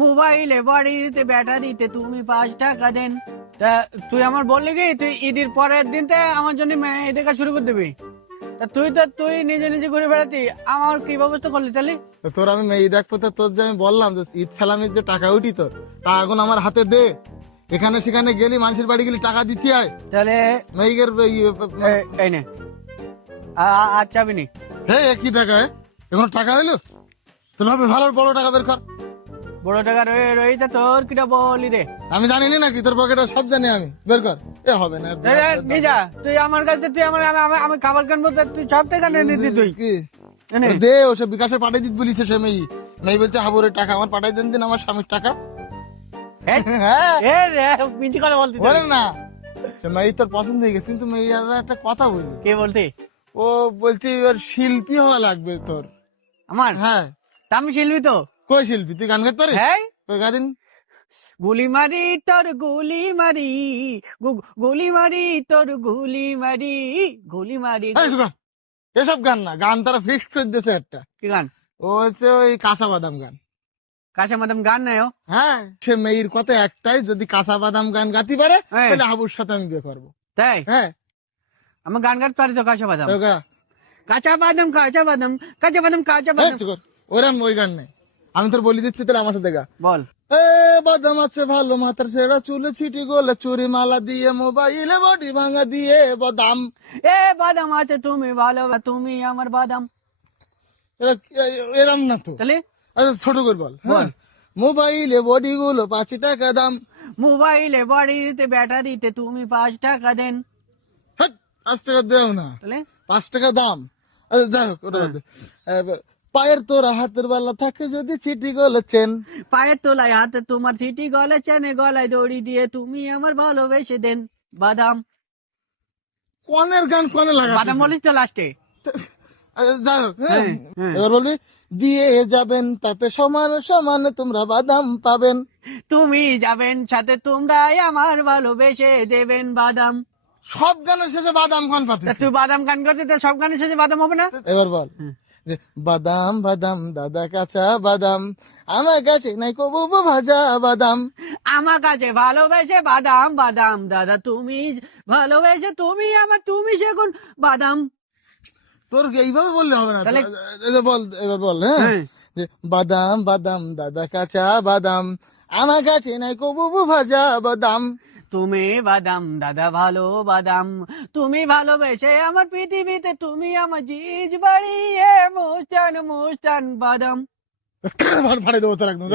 মোবাইলে বাড়িতে ব্যাটারিতে তুমি 5 টাকা দেন। তা তুই আমার বললি কি তুই ঈদের পরের দিনতে আমার জন্য মেয়ে দেখা শুরু করে দিবি? তা তুই নিজে নিজে ঘুরে বেড়াতি, আমার কি ব্যবস্থা করলি তাহলে? তো তোর আমি মেয়ে দেখবো, তো তোর যে আমি বললাম যে ঈদ সালামের যে টাকা উঠি তোর, তা এখন আমার হাতে দে। এখানে সেখানে গেলি, মানুষের বাড়ি গেলি টাকা দিতে হয়। তাহলে মেয়ের এই নে আচ্ছা বিনি হ্যাঁ কি টাকা? এখন টাকা হইলো তোর ভাবে ভালো বড় টাকা বের কর। বড় টাকা রয়েছে তোর, কিটা বলি রে? আমি জানি না নাকি তোর পকেটে সব জানি আমি, বের কর। এ হবে না নিজা তুই আমার কাছে, তুই আমার আমি খাবার কিনবো, তুই সব টাকা নিয়ে নিতি তুই। কি এনে। দে, ওসব বিকাশে পাঠাই দিত বলিছে সে মেয়ে। মেয়ে বলছে হাবুরের টাকা আমার পাঠাই দেন দিন, আমার স্বামীর টাকা। হ্যাঁ এ রে মিছি করে বলতি বলেন না, সে মেয়ে তোর পছন্দ হয়ে গেছে, কিন্তু মেয়ের একটা কথা বলি। কে বলতি? ও বলছি ওর শিল্পী হওয়া লাগবে তোর। আমার? হ্যাঁ। তা আমি শিল্পী তো। কই শিল্পী? তুই গান গাইতে পারিস? হ্যাঁ, কই গাদিন? গুলি মারি তোর গুলি মারি, গুলি মারি তোর গুলি মারি, গুলি মারি। এই শুকা, এসব গান না, গান তারা ফিক্সড করে দিয়েছে একটা। কি গান? ও হচ্ছে ওই কাঁচা বাদাম গান। কাঁচা মাদাম গান নাই ও? হ্যাঁ, সে মেয়ের কথা একটাই, যদি কাঁচা বাদাম গান গাতি পারে হ্যাঁ। তাহলে হাবুর সাথে আমি বিয়ে করবো। তাই হ্যাঁ আমার গান গাইতে পারি তো কাঁচা বাদাম। তো গা। কাঁচা বাদাম কাঁচা বাদাম কাঁচা বাদাম কাঁচা এই বাদাম। চুপ কর, ওরম ওই গান নেই। আমি তোর বলি দিচ্ছি, তোর আমার সাথে গা। বল। এ বাদাম আছে ভালো, মাথার ছেড়া চুলে ছিটি গোলে, চুরি মালা দিয়ে মোবাইলে বডি ভাঙা দিয়ে বাদাম। এ বাদাম আছে তুমি ভালো, তুমি আমার বাদাম। এরম না তো, তাহলে আচ্ছা ছোট করে বল। হ্যাঁ, মোবাইলে বডি গুলো 5 টাকা দাম। মোবাইলে বাড়িতে ব্যাটারিতে তুমি 5 টাকা দেন। হাট, 5 টাকা দেও না, তাহলে 5 টাকা দাম। আচ্ছা যাই হোক, ওটা বাদ দে। পায়ের তোরা হাতের বেলা থাকে যদি চিঠি গোলে চেন। পায়ের তোলায় হাতে তোমার চিঠি, গলায় চেনে গলায় দড়ি দিয়ে তুমি আমার ভালোবেসে দেন। বাদাম। কনের গান কনে লাগা। বাদাম বলিস তো লাস্টে। যাই হোক, হ্যাঁ। হ্যাঁ, হ্যাঁ। এবার বলবি দিয়ে যাবেন তাতে সমান সমান তোমরা বাদাম পাবেন। তুমি যাবেন সাথে তোমরাই আমার ভালোবেসে দেবেন বাদাম। সব গানের শেষে বাদাম গান তা পাতিস। তুই বাদাম গান করতে তো সব গানের শেষে বাদাম হবে না? এবার বল হুম। যে বাদাম বাদাম দাদা কাঁচা বাদাম, আমার কাছে নাই কবু ভাজা বাদাম। আমার কাছে ভালোবেসে বাদাম বাদাম, দাদা তুমি ভালোবেসে তুমি আমার, তুমি সেগুন বাদাম। তোর এইভাবে বললে হবে না। তাহলে- এবার বল, এবার বল। হ্যাঁ, হ্যাঁ। যে বাদাম বাদাম দাদা কাঁচা বাদাম, আমার কাছে নাই কবু ভাজা বাদাম। তুমি বাদাম দাদা ভালো বাদাম, তুমি ভালোবেসে আমার পৃথিবীতে তুমি আমার জিজ বাড়িয়ে মুস্তান মুস্তান বাদাম। ভাড়ে দেবো তোর একদম।